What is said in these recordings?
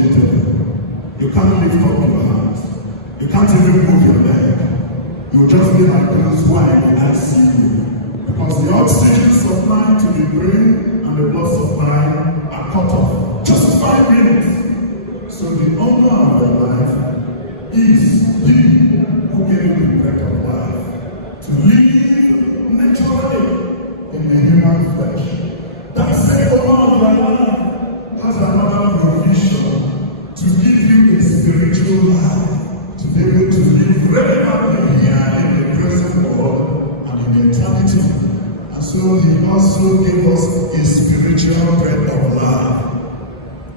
vegetable. You can't lift up your hands. You can't even move your leg. You'll just be like those who are in the ICU. Because the oxygen supply to the brain and the blood supply are cut off. Just 5 minutes. So the owner of your life is He who gave you the breath of life to live naturally in the human flesh. That same owner of your life has another provision to give you a spiritual life, to be able to live relevantly here in the present world and in eternity. And so He also gave us a spiritual breath of life.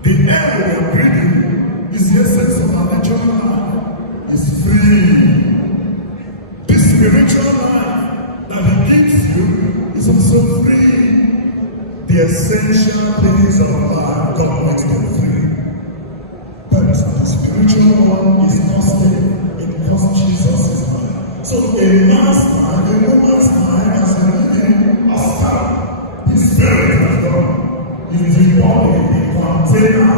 The air we are breathing is the essence of our natural life. It's free. This spiritual life that He gives you is also free. The essential things of life, God makes them free. But the spiritual one is costly. It costs Jesus' life. So a man's mind, a woman's mind, as a living Oscar, his spirit has gone. He is the body, the container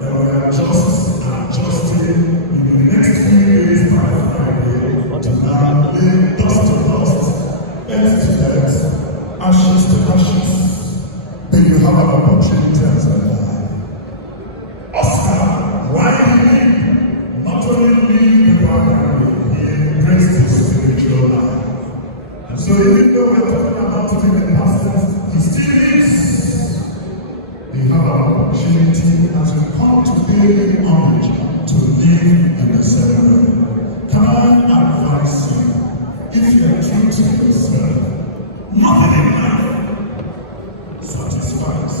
that we are just adjusting in the next few days by Friday to now lay dust to dust, earth to earth, ashes to ashes. Then you have an opportunity as a life. Oscar, why did he not only live the one he embraced his spiritual life? And so even though we're talking about it in the past tense, he still is. We have an opportunity as we come to pay homage to live in the same way. Can I advise you, if you are true to yourself, nothing in life satisfies.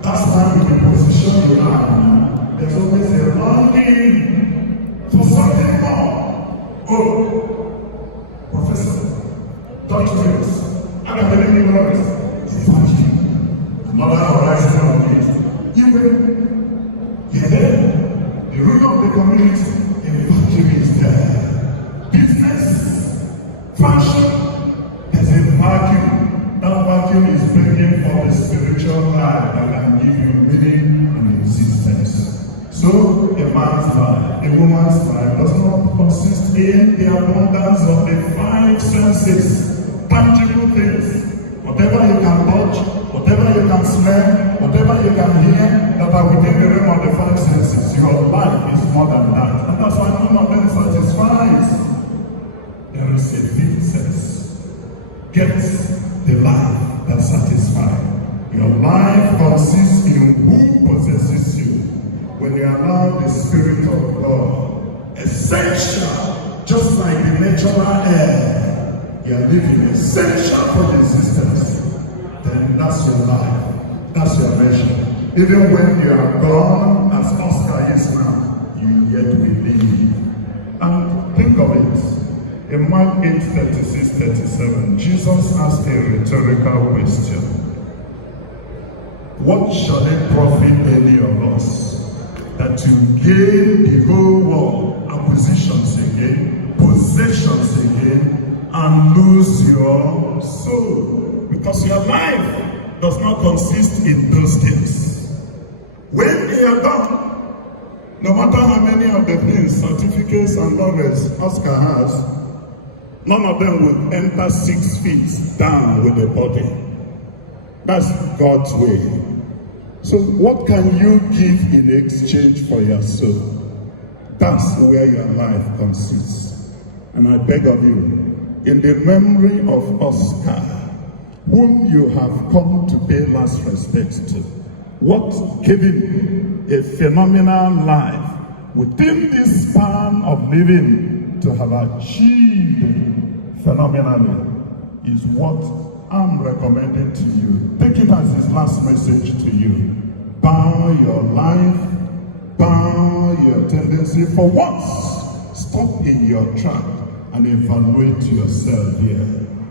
That's why in the position you are now, there's always a longing for something more. Oh, Professor, doctorates, academic knowledge, thank you. Another horizon of it. You're there. The rule of the community, a vacuum is there. Business, function, there's a vacuum. That vacuum is bringing for the spiritual life that can give you meaning and existence. So, a man's life, a woman's life does not consist in the abundance of the 5 senses, tangible things. Whatever you can touch, whatever you can smell, whatever you can hear, that are within the realm of the 5 senses. Your life is more than that. And that's why none of them satisfies. There is a 5th sense. Get the life that satisfies. Your life consists in who possesses you. When you allow the Spirit of God, essential, just like the natural air, you are living essential for the existence, then that's your life, that's your measure. Even when you are gone, as Oscar is now, you yet will live. And think of it. In Mark 8:36-37, Jesus asked a rhetorical question. What shall it profit any of us that you gain the whole world, acquisitions again, possessions again, and lose your soul? Because your life does not consist in those things. When you are done, no matter how many of the things, certificates and knowledge Oscar has, none of them will enter 6 feet down with the body. That's God's way. So what can you give in exchange for your soul? That's where your life consists. And I beg of you, in the memory of Oscar, whom you have come to pay last respect to, what gave him a phenomenal life within this span of living to have achieved phenomenally is what I'm recommending to you. Take it as his last message to you. Bow your life, bow your tendency for once. Stop in your track and evaluate yourself here.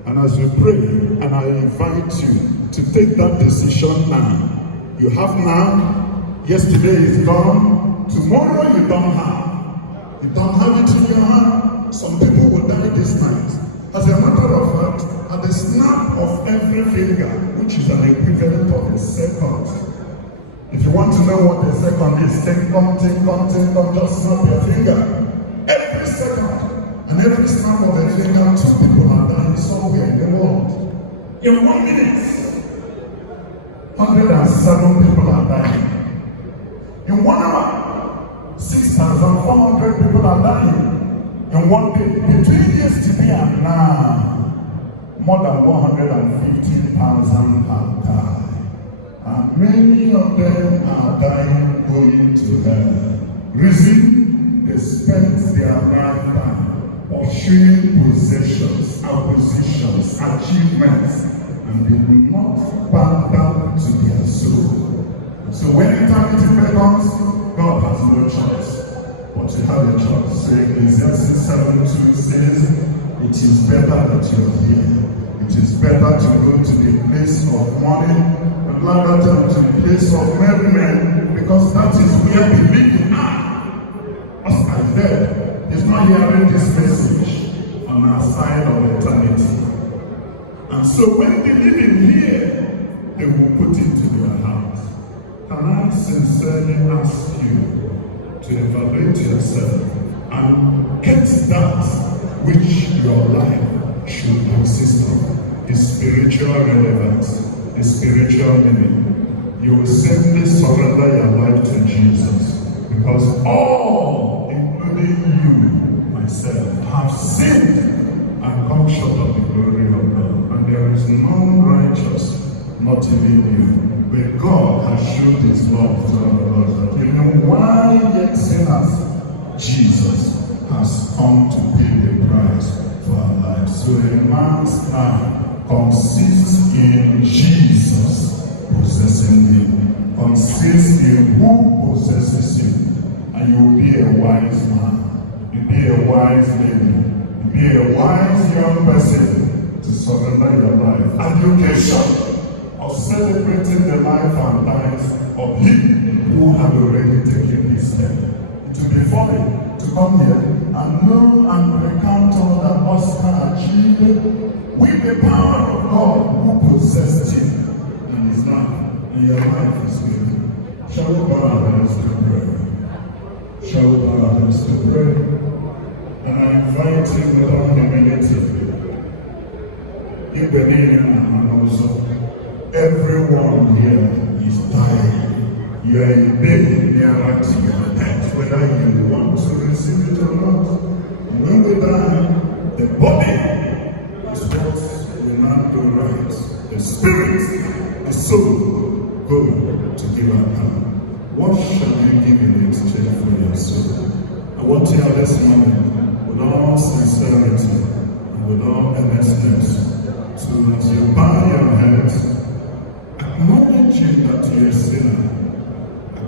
And as we pray, and I invite you to take that decision now. You have now, yesterday is gone, tomorrow you don't have. You don't have it in your hand. Some people will die this night. As a matter of fact, at the snap of every finger, which is an equivalent of a second, If you want to know what a second is, take on, just snap your finger. Every second and every snap of a finger, 2 people are dying somewhere in the world. In 1 minute, 107 people are dying. In 1 hour, 6,400 people are dying. In 1 day, between yesterday and now, more than 150,000 have died. And many of them are dying going to hell. Reason? They spent their lifetime pursuing possessions, acquisitions, achievements, and they will not bow down to their soul. So when eternity beckons, God has no choice but to have a choice. So Ecclesiastes 7:2 says, it is better that you are here. It is better to go to the place of mourning rather than to the place of merriment, because that is where we live now. As I said, is not hearing this message on our side of eternity. And so when they live in here, they will put it to their heart. Can I sincerely ask you to evaluate yourself and get that which your life should consist of, the spiritual relevance, the spiritual meaning. You will simply surrender your life to Jesus, because all, including you, myself, have sinned and come short of the glory of God. And there is none righteous, not even you. But God has showed his love to all of us. Even while yet sinners, Jesus has come to pay the price for our lives. So a man's life consists in Jesus possessing him, consists in who possesses him. And you will be a wise man, you'll be a wise lady, you'll be a wise young person to surrender your life. Education of celebrating the life and times of him who had already taken his step. It will be funny to come here and know and recount all that Oscar achieved with the power of God who possessed him in his life, and your life is with him. Shall we bow our heads to pray? Shall we bow our heads to pray? And I invite you with all humility. And also, everyone here is dying. You are a baby nearer to your death, whether you want to receive it or not. And when we die, the body is what will not do right. The spirit, the soul, go to give an account. What shall you give in exchange for your soul? I want you at this moment, with all sincerity and with all earnestness, to, as you bow your heads, acknowledging that you're a sinner,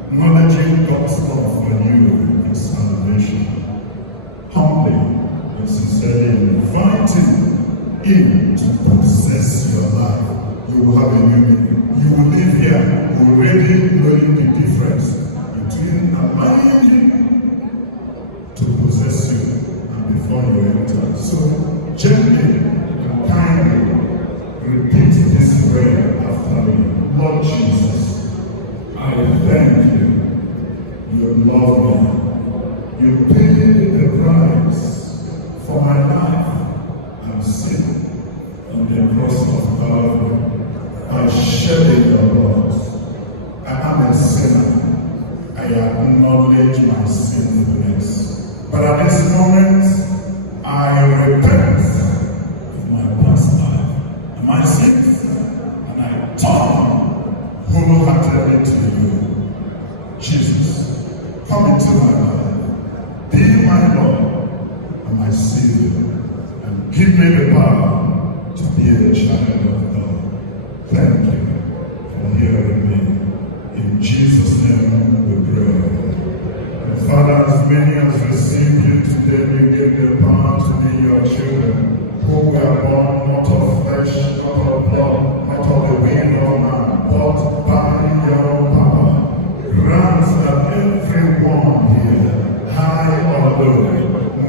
acknowledging God's love for you and salvation, humbly and sincerely inviting him to possess your life. You will have a new meaning. You will live here already knowing the difference between allowing him to possess you and before you enter. So gently and kindly repeat this prayer after me. Lord Jesus, I thank you. You love me. You paid the price for my life and sin on the cross of Calvary. I shed your blood. I am a sinner. I acknowledge my sinfulness. But at this moment, I repent of my past life and my sins, and I turn wholeheartedly to you. Jesus, come into my life. Be my Lord and my Savior, and give me the power to be a child of God. Thank you for hearing me. In Jesus' name we pray. And Father, as many as received you today, you give the power to be your children, who were born not of flesh, not of blood, not of the will of man, but by your power. Grant that everyone here, high or low,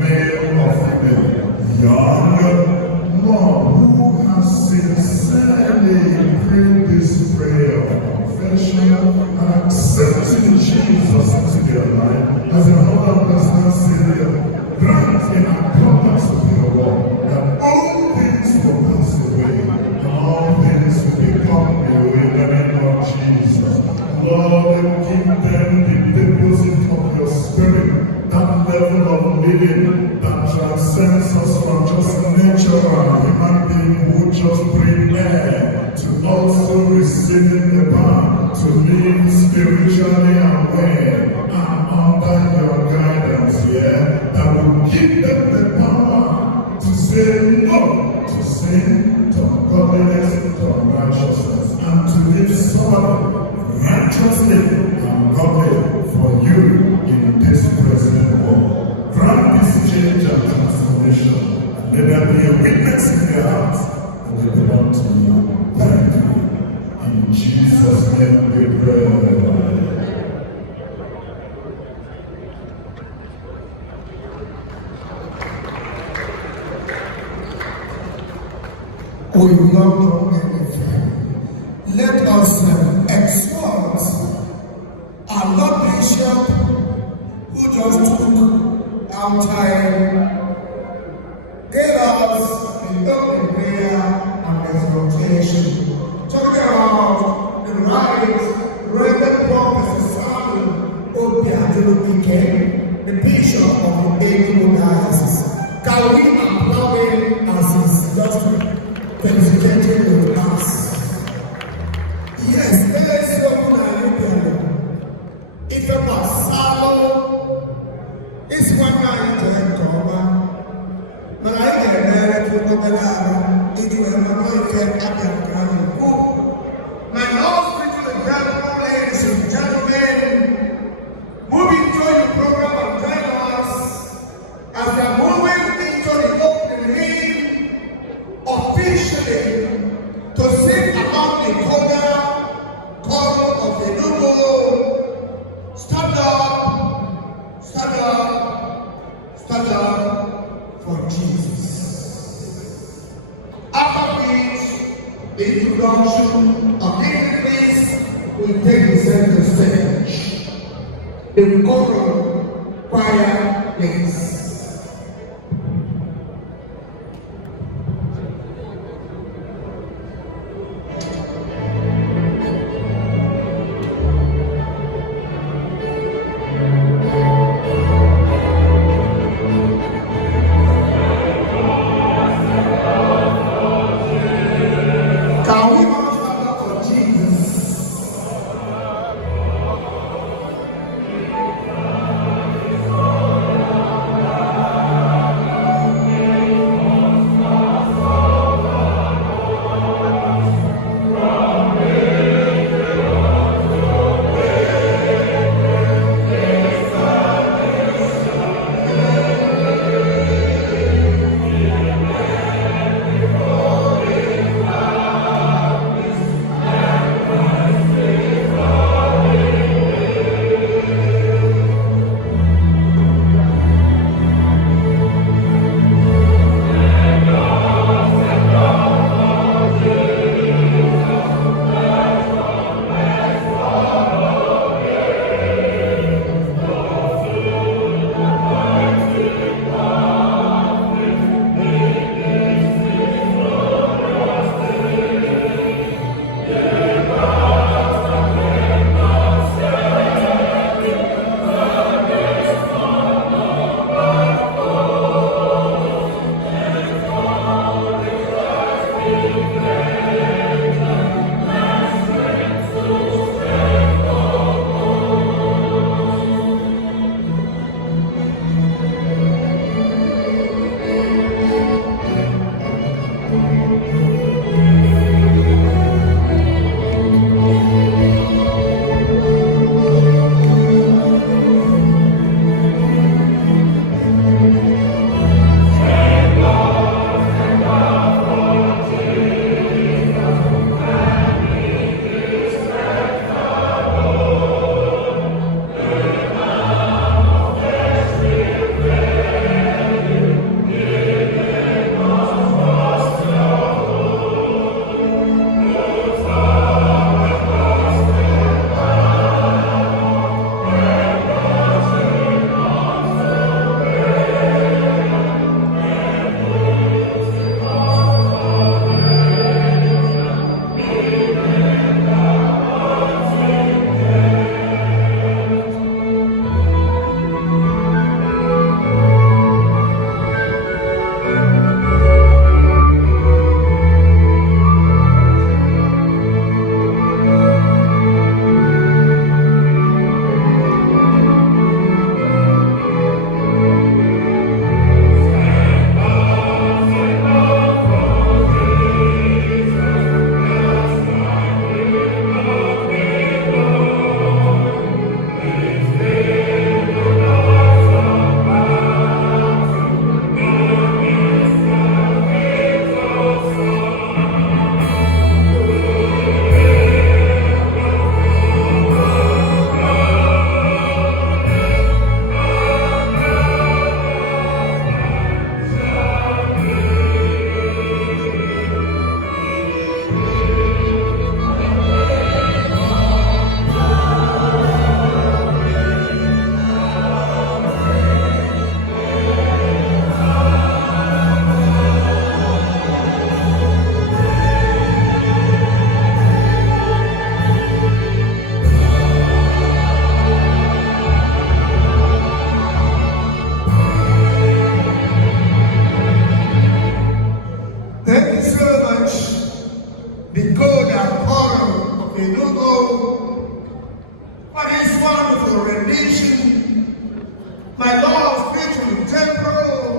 male or female, young, Lord, who has sincere their life. As another person said, grant in accordance with your word that all things will pass away and all things will become new in the name of Jesus. Lord, give them the deposit of your spirit, that level of living that transcends us from just natural human being who just breathe air to also receiving the power to live spiritually aware and under your guidance here, that will give them the power to say no to sin, to godliness, to righteousness, and to live soberly, righteously, and godly for you in this present world. Grant this change and transformation, and let there be a witness in their hearts that they belong to you. Thank you. In Jesus' name we pray. We will not come anything. Let us exhort our Lord Bishop, who just took our time, gave us the open prayer and exhortation, talking about the rights. Reverend Professor Samuel Obiadolo, the Bishop of the Enugu Diocese. Can we applaud him as he's just felicitating with us? Yes, let's go to Amadeo. If a Masalo is one night to Nkoma, but I get there to Obalaro, it will not affect Adam Graham. My Lord, ladies and gentlemen, moving to the program of join us as we are moving into the opening officially to sing about the call of the Enugu. Stand up, stand up, stand up for Jesus. After which, the introduction of dignitaries will take the center stage. The choral choir, please. my Lord speaks to the temple,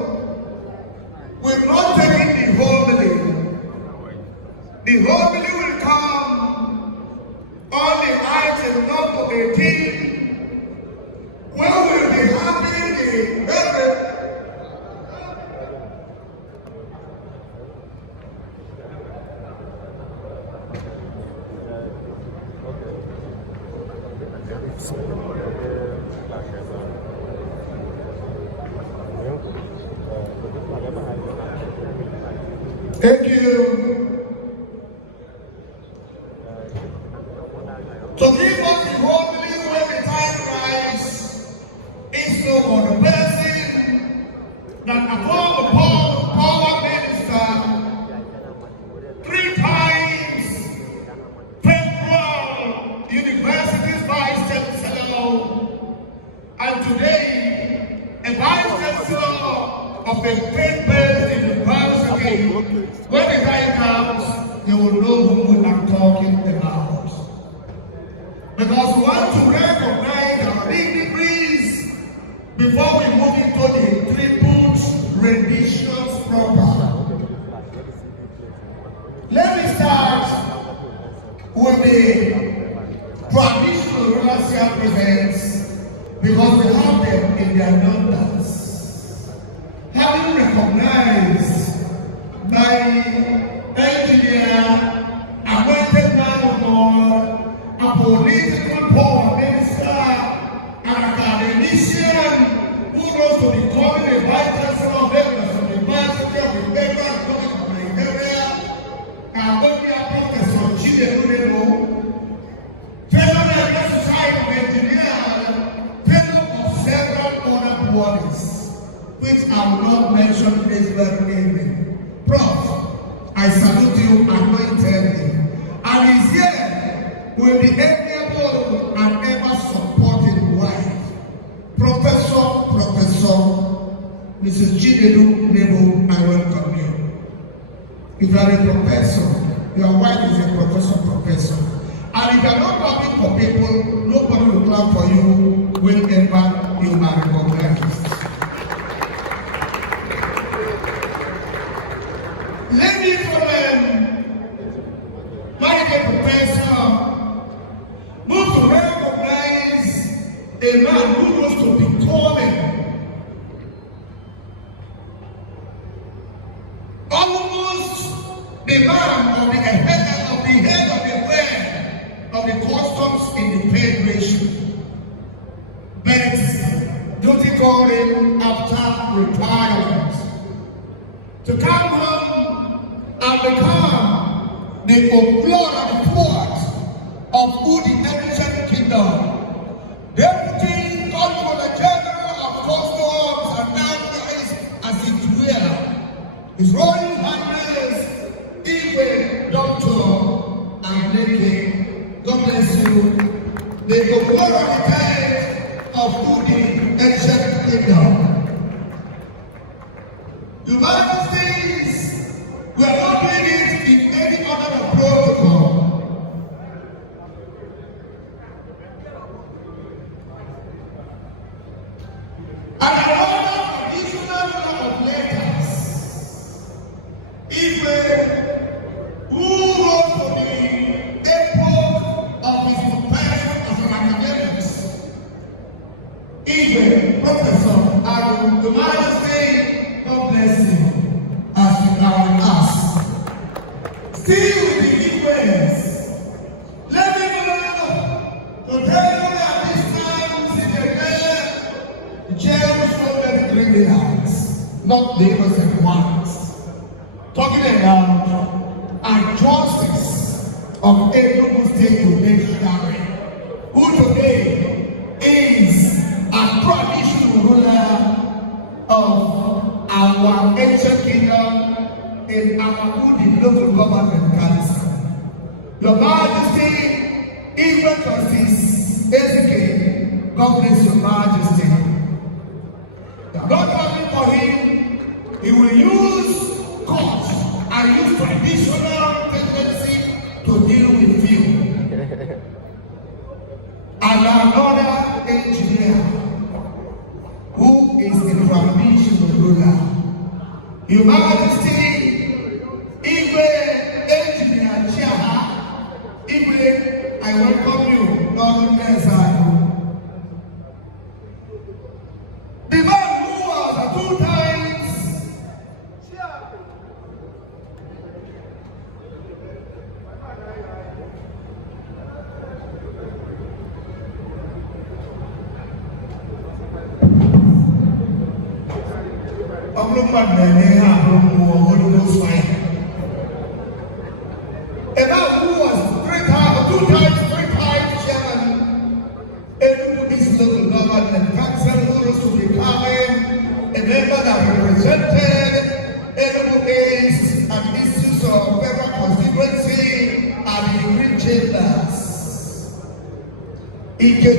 we've not taken the homily. The homily will come on the item number 18, where we'll be having the Reverend. Thank you. To give us the homily when the time rise, is so for the person that upon the power minister 3 times federal universities vice chancellor, and today a vice chancellor of a state-based university. When the time comes, you will know who I'm talking about. Because we want to recognize our dignitaries before we move into the tribute renditions proper. Let me start with the traditional rulers here present, because we have them in their numbers. Having recognized by engineer, appointed man of God, a political power minister, an academician who rose to becoming a vice chancellor of Reverend University of the Federal Republic of Nigeria, Amadeo Professor Chinedu, fellow Nigerian Society of Engineers, fellow of several other bodies, which I will not mention this very evening. Prof, I salute you anointedly, and is here with the amiable and ever supporting wife, Professor Mrs. Chinedu Nebo. I welcome you. If you are a professor, your wife is a professor. And if you are not clapping for people, nobody will clap for you whenever you are recognized. Ladies and gentlemen, my professor, move to recognize a man who was to be calling almost the man of the head of the affair of the customs in the Federation. But duty called him after retirement to come home and become the Lord and the Port of the ancient kingdom. Deputy Controller General of Customs and Dignitaries, as it were, His Royal Highness Igwe Dr. Amadeo. God bless you. The Lord and the head of the ancient kingdom. Your Majesties, we are not doing it in any other protocol. And another additional number of letters, if who wrote for the epoch of his profession as an academic, even Professor and the Majesty, God bless you, as you are with us. Still with the Igwes, let me know to tell you that this time, the chair was so many criminals, not labors and ones. Talking about injustice of Enugu State Judiciary, who today is a traditional ruler of our ancient kingdom in Amadeo, the local government council. Your Majesty, even Justice Ezekiel, God bless your Majesty. You are not coming for him. He will use court and use traditional tendency to deal with you. And another engineer who Your Majesty, Igwe Engineer Chiaha, Igwe, I welcome you, Lord Messiah. The man who was 2 times a man who was 2 times chairman, Enugu East Local Government Council, who rose to becoming a member that represented Enugu East and issues of federal constituency and the green chambers. Ike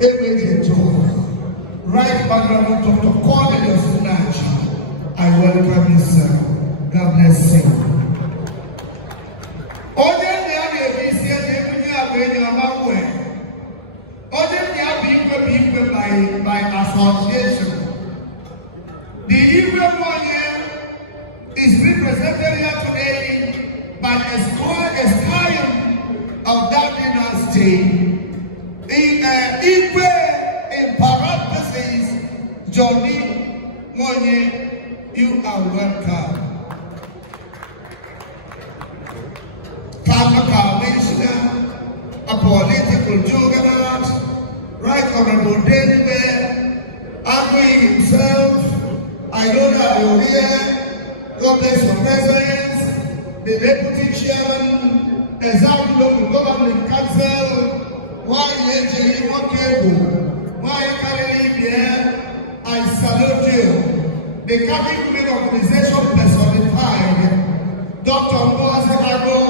Egwuonwu, Right Honorable Dr. Cornelius Nacha, I welcome you, sir. God bless you. By association. The Egwuonwu is represented here today by a scion of that dynasty. Igwe, in parentheses, Johnny Monye, you are welcome. A political juggernaut, Right Honorable David, Agui himself, I know that you're here. God bless your presence, the Deputy Chairman, Executive Local Government Council, why Leji, what Kego, why Khalili here, I salute you. The Catholic Women Organization personified, Dr. Ngozi Ago,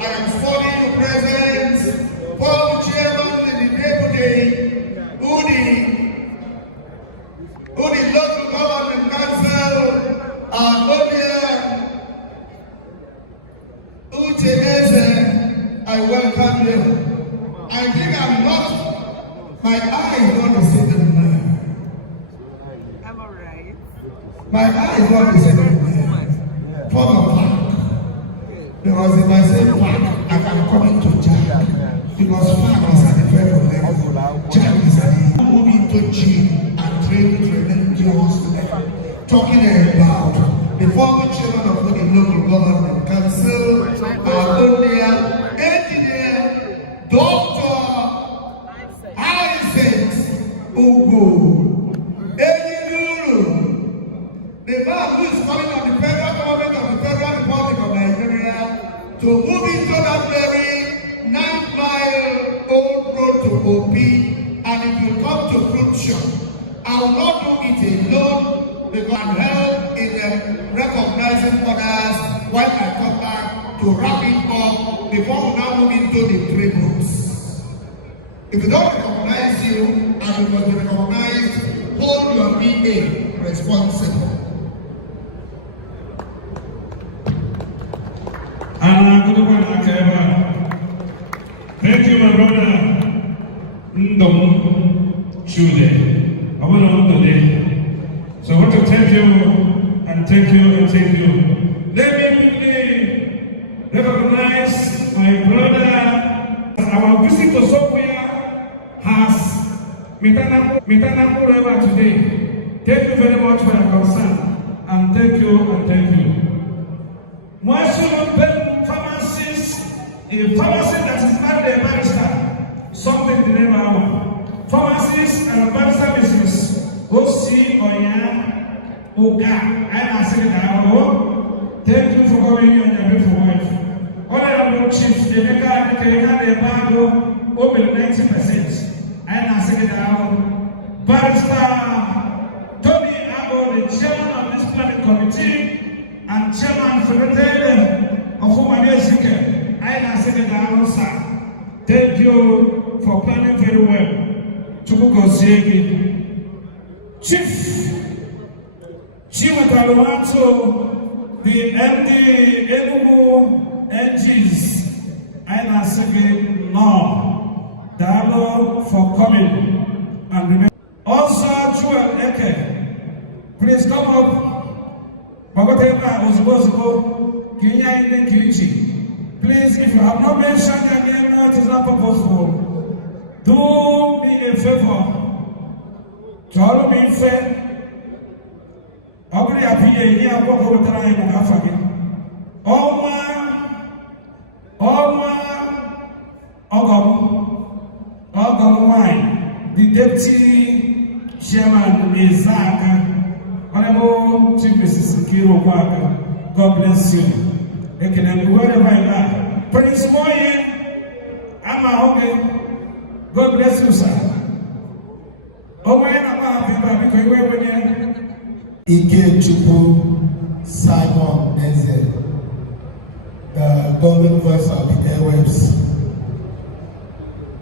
I am calling your presence, Paul Chairman and the Deputy, who the Local Government Council, I welcome you. I think I'm not, my eye is not deceiving me. I'm alright. My eye is not deceiving me. Form of park. Because if I say park, I can come into jack. Because park is at the federal level. Jack is at the move into gym and train with religious. Talking about the former chairman of the local government council, our engineer, Dr. Isaac Ugu, the man who is calling on the federal government of the Federal Republic of Nigeria to move into that very 9-mile old road to OP, and it will come to fruition. I will not do it alone because I'm held in recognizing others while I come back to wrap it up before we now move into the tributes. If we don't recognize you and you must be recognized, hold your BA responsible. Thank you, my brother. Ndom Chude. I want to know today. So I want to thank you and thank you and thank you. Let me quickly recognize my brother. Our visit to Sophia has Mitana forever today. Thank you very much for your concern. And thank you and thank you. A pharmacy that is not a barrister, something to name our pharmacist and barrister Mrs. O.C. Oya Oga. I am saying that. Thank you for coming here on your beautiful wife. Honorable Chief Emeka Kenya de Bago, over 90%. I am saying that. Barrister Tony Ago, the chairman of this planning committee and chairman secretary of Amadeo. I am saying that, thank you for planning very well. Chief Chimatalomato, the MD Enugu NGs, I am saying no. Dialogue for coming and remember. Also, Joel Eke, please come up. Please, if you have not mentioned your name, no, it is not purposeful. Do me a favor. Follow me, friend. I will appear here. I walk over time and Africa. The deputy chairman is Honorable Chief Mrs. Kiro Waka. God bless you. They can be wherever you are. Prince Moye, I'm okay. God bless you, sir. Oh, when I'm happy because we're here. Egwuonwu Simon Ezel, the golden voice of the airwaves.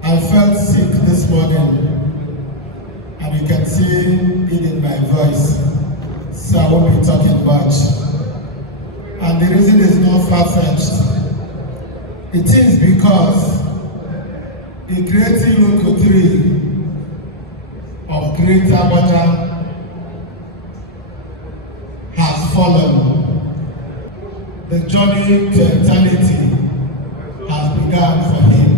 I felt sick this morning, and you can see it in my voice, so I won't be talking much. And the reason is not far-fetched. It is because the creating local 3 of Greater Amadeo has fallen. The journey to eternity has begun for him.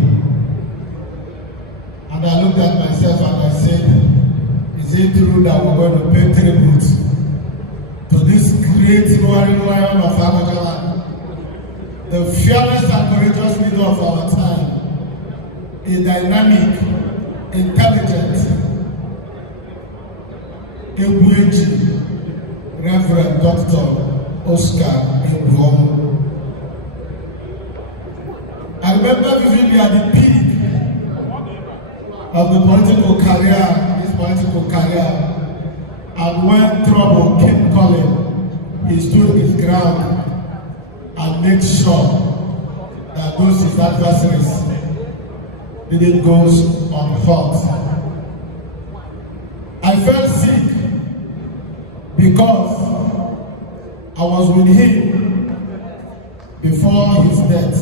And I looked at myself and I said, is it true that we're going to pay tribute to this great roaring lion of Amadeo, the fearless and courageous leader of our time, a dynamic, intelligent, Egwuonwu, Reverend Dr. Egwuonwu. I remember vividly at the peak of the political career, his political career, and when trouble came calling, he stood his ground and made sure that those his adversaries didn't go unhurt. I felt sick because I was with him before his death,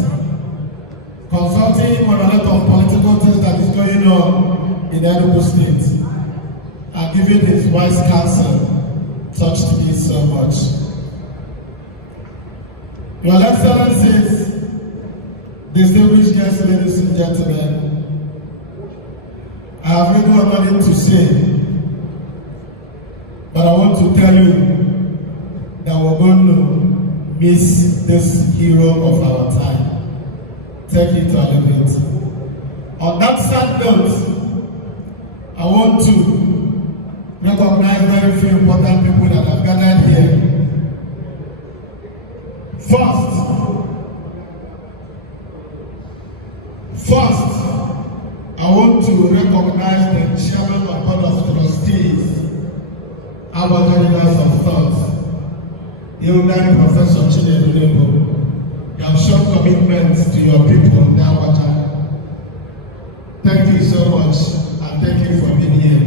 consulting him on a lot of political things that is going on in Enugu State, and giving his wise counsel touched me so much. Your Excellencies, distinguished guests, ladies and gentlemen, I have little or nothing to say, but I want to tell you that we're going to miss this hero of our time. Take it or leave it. On that sad note, I want to recognize very few important people that have gathered here. First, I want to recognize the chairman of board of trustees, our leaders of thought, Eulogies Professor Chinedu. You have shown commitment to your people in Awata. Thank you so much, and thank you for being here.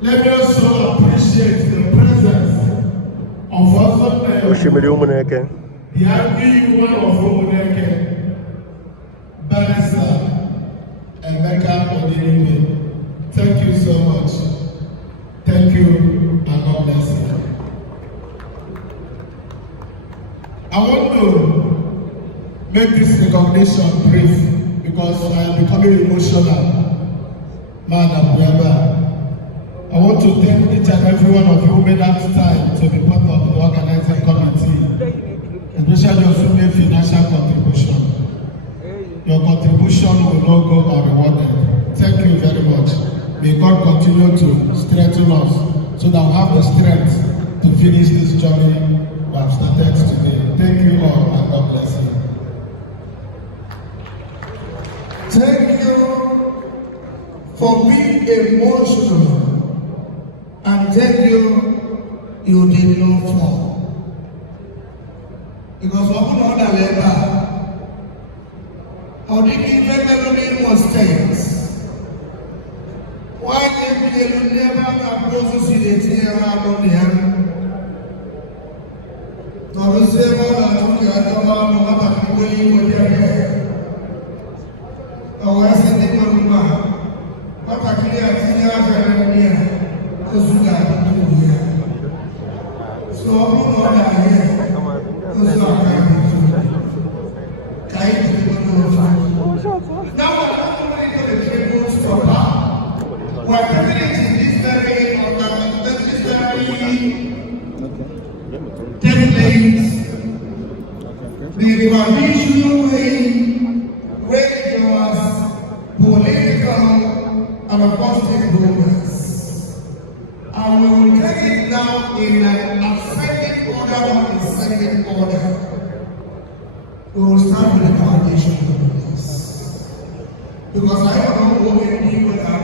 Let me also appreciate the presence of husband the Egwuonwu of Umuneke, Barrister Emeka Odiribe. Thank you so much. Thank you, and God bless you. I want to make this recognition brief because I am becoming emotional. Madam Weber, I want to thank each and every one of you who made that time to be part of the organizing committee, especially your financial contribution. Your contribution will not go unrewarded. Thank you very much. May God continue to strengthen us so that we have the strength to finish this journey we have started today. Thank you all, and God bless you. Thank you for being emotional, and thank you did not fall. Because of another labor, how did you make mistakes? Why did you never have to see the tear around the hand? Now, the same one I told you, I don't know what I'm going with your hair. Oh, I said, the man, what I clear, I so I'm privilege in this very template, the traditional way, religious, political, and of course stakeholders. And we will take it now in an ascending order or descending order. We will start with the foundation of this. Because I don't know what many people that are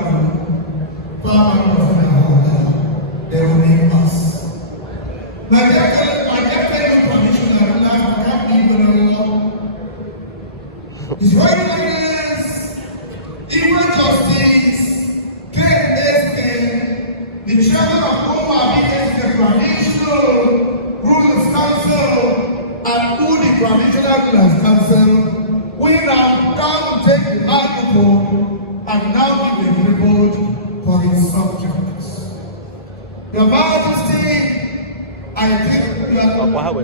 far out of the order, they will name us. My dear fellow commissioner, I can't even know. His Royal Highness, Equal Justice, KSK, the chairman of Oma against the Traditional Rulers Council, and who the Traditional Rulers Council, we now come take the microphone and now give a report for his subjects. Your Majesty, I think you are.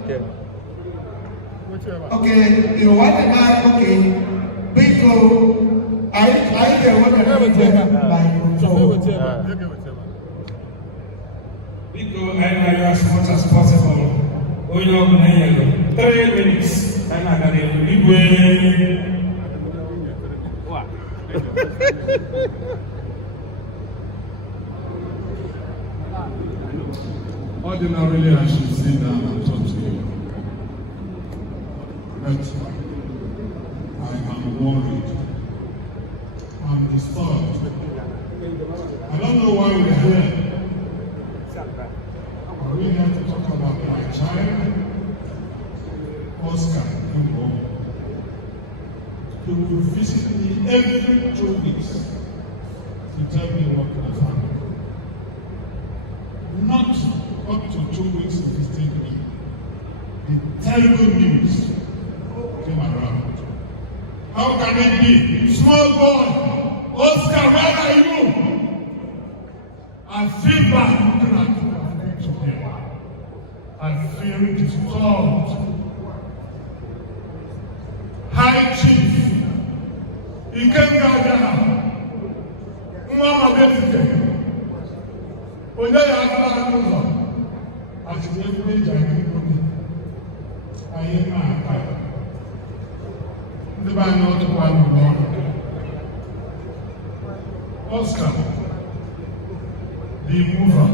Okay, you want the mic, okay. Bingo. I get what I'm doing. Bingo, I know as much as possible. Oh, you're going to 3 minutes. I'm not going to Ordinarily, I should sit down and talk to you. But I am worried. I'm disturbed. I don't know why we're here. Are we here to talk about my child, Oscar Egwuonwu? He will visit me every 2 weeks to tell me what has happened. Not up to 2 weeks to visit me. The terrible news came around. How can it be? Small boy, Oscar, where are you? I feel bad looking at you and to him. I feel disturbed. High Chief, he came down there. Mama Betty. Onye ya akara n'ụzọ, achịkwa ebe eji aka ikpe anyị na-aka ndị be anyị ọtụkwa n'ụlọ ọrụ. Oscar, the mover,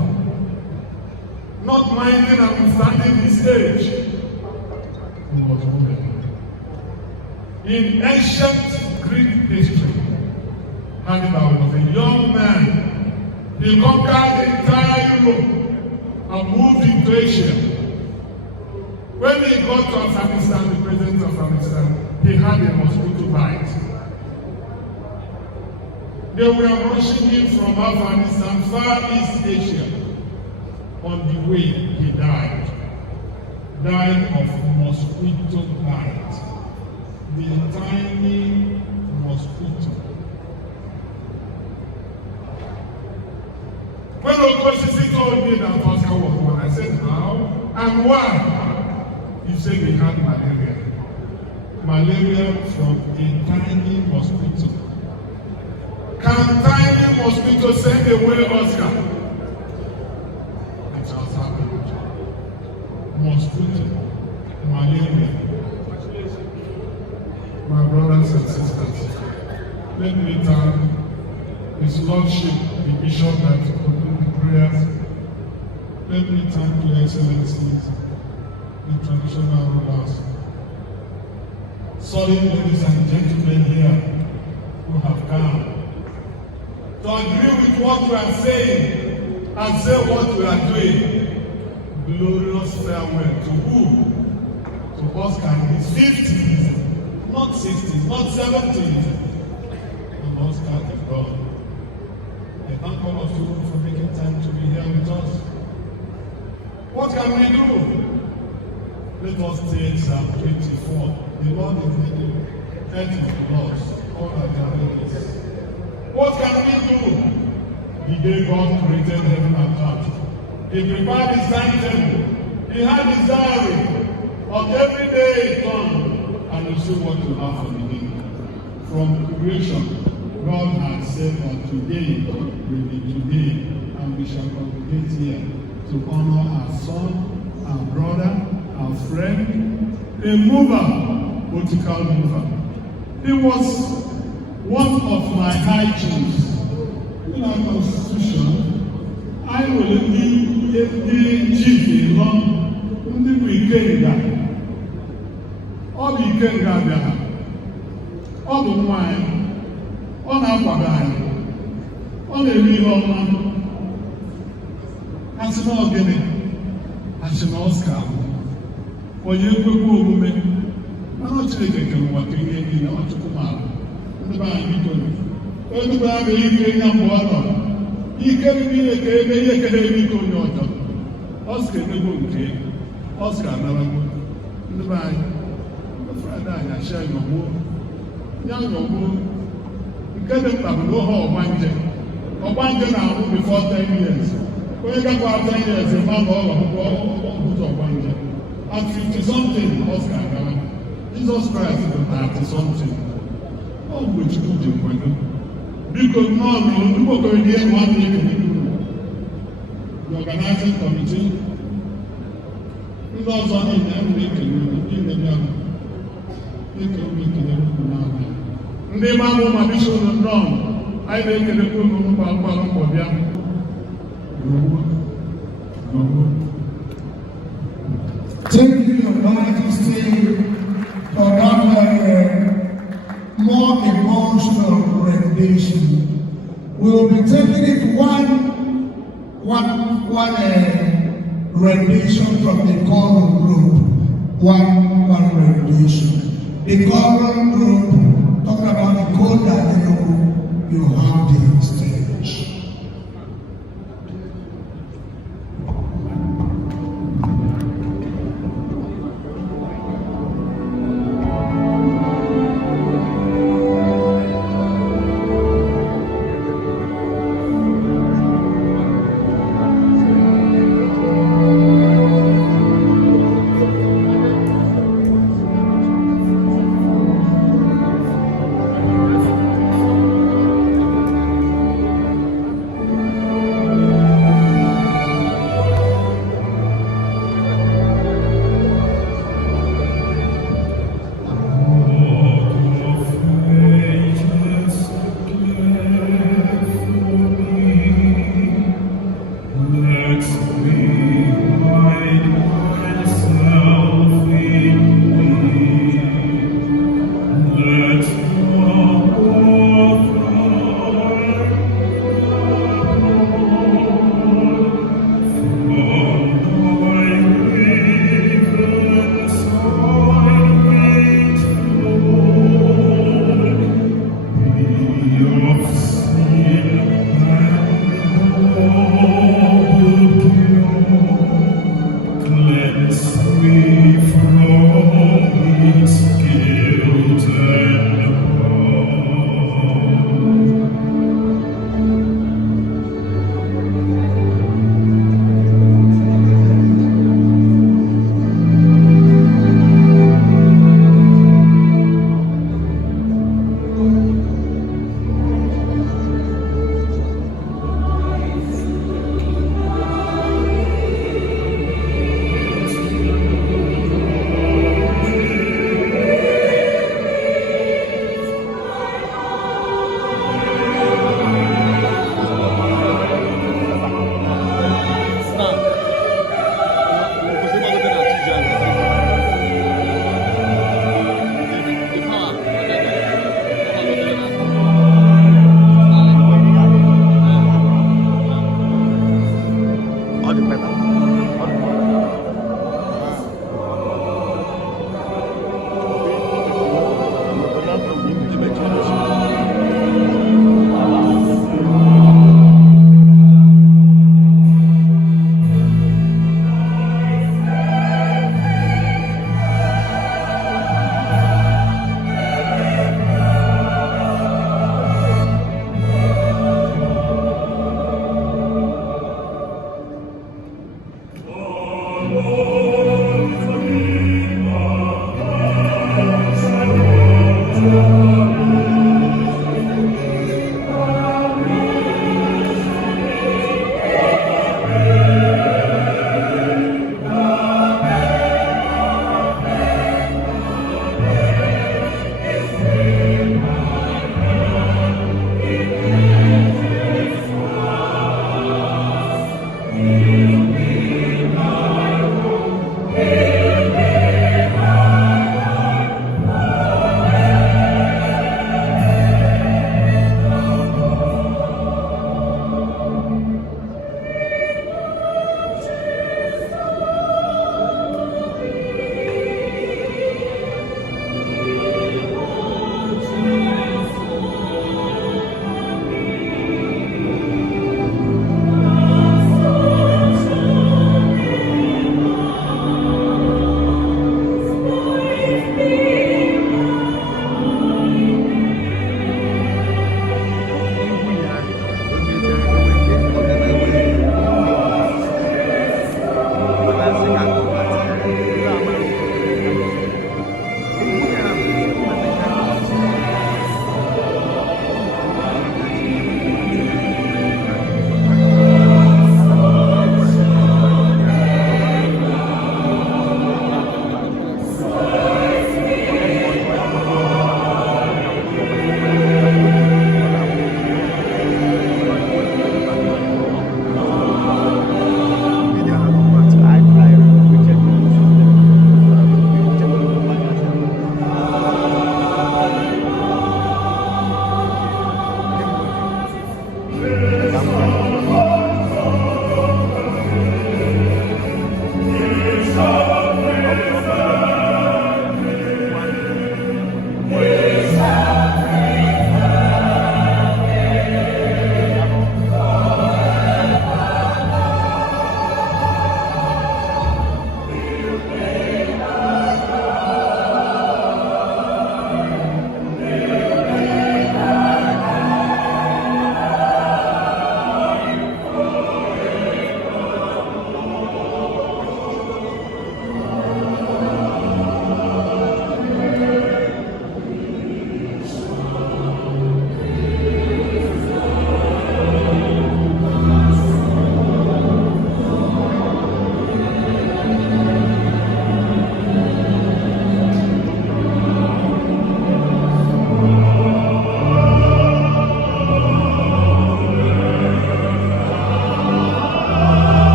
not minding and standing the stage, he was moving. In ancient Greek history, Hannibal was a young man. He conquered the entire Europe and moved into Asia. When he got to Afghanistan, the president of Afghanistan, he had a mosquito bite. They were rushing him from Afghanistan, Far East Asia. On the way, he died. Died of mosquito bite. The tiny mosquito. When Okoshisi told me that Oscar was born, I said, how? And why? He said he had malaria. Malaria from a tiny mosquito. Can tiny mosquito send away Oscar? It has happened. Mosquito, malaria. My brothers and sisters, let me thank His Lordship, the Bishop that opened the prayers. Let me thank Your Excellencies, the traditional rulers. Sorry, ladies and gentlemen here who have come to agree with what we are saying and say what we are doing. Glorious farewell to who? To Oscar in his 50s, not 60s, not 70s. And Oscar is gone. I thank all of you for making time to be here with us. What can we do? Let us take Psalm 24. The Lord is leading, earth is the Lord's, all our journeys. What can we do? The day God created heaven and earth, He prepared His timetable. He had His diary of every day it comes, and you see what you have from the beginning. From creation, God has said that today will be today, and we shall congregate here to honor our son, our brother, our friend, a mover, political mover. He was one of my high chiefs. In our constitution, I will leave the chief alone, ndị bụ Ikenga. Ọ bụ Ikenga bịara. Ọ bụ nwa anyị. Ọ na-akwado anyị. Ọ na-eme ihe ọma. Asị na ogene, asị na Oscar, onye ekwekwa omume, mana Chineke kere ụwa ka ihe niile ọ chukwu maara. Ndị be anyị bidoro. Onye bụ abụ ike ya mgbe ọ nọ. Ike niile ka eme ihe kere eme ike onye ọjọọ. Oscar emego nke Oscar anarago. Ndị be anyị, Friday anyị achị anyị ọgbụọ. Ya ọgbụọ. Nke dị mkpa bụ na ohe ọgbanje. Ọgbanje na-anwụ before 10 years. Onye gakwa 10 years ma ọ ọgbụgbọ ọgbụgbọ ọgbanje. At 50 something, Oscar agara. Jesus Christ bụ 30 something. Ọ bụ Chukwu ji nkwado. Biko nnọọ na ndụmọkọrọ dị elu a na-ekele the organizing committee. Ndị ọzọ niile enwere ekele niile bịa ekele unu n'ahụ. Ndị mamụ ma bishọp nnọọ anyị na-ekele unu mgbara mbọ bịa. Thank you, Your Majesty, for that more emotional rendition. We will be taking it one rendition from the choral group. One rendition. The choral group, talking about the code that you have the stage.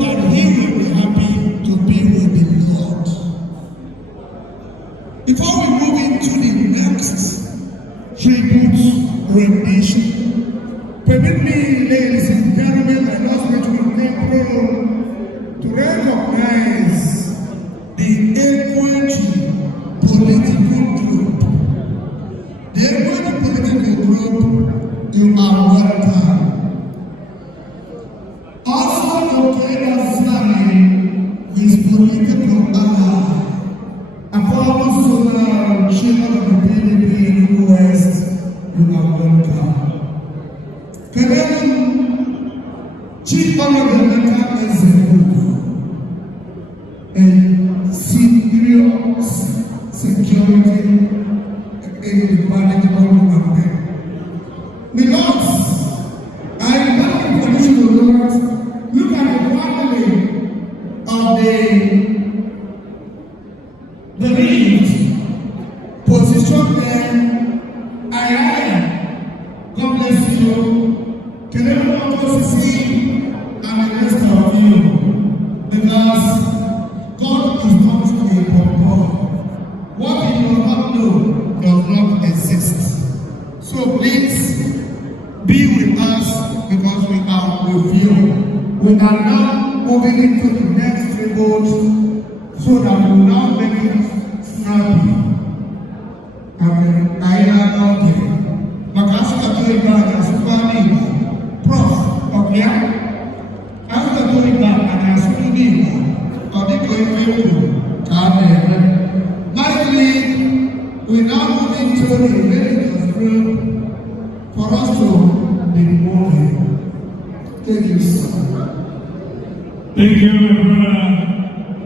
that he will be happy to be with the Lord. Before we move into the next tribute rendition, permit me, ladies and gentlemen, and also to recognize the Egwuonwu political group. The Egwuonwu political group, you are welcome. Also located outside his political ally, a former solar chairman of the PDP in the West, you are welcome. Reverend Chief Amadeo is Enugu, and serious security in the management of them. Because I invite the commission to look at the family of the lead, position them. God bless you. Can everyone go to see and the rest of you? Because God is not a God. What he does not know does not exist. So please be with us because we are with you. We are now moving into the next tribute so that we will now make it snappy. I am not there. Makasih kata ibadah supaya Prof. Oke, aku kata ibadah ada sepuluh tadi kelihatan kami. Likely, we now move into the religious group for us to be moving. Thank you, sir. Thank you, my brother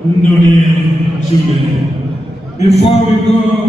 Ndoni Jube. Before we go.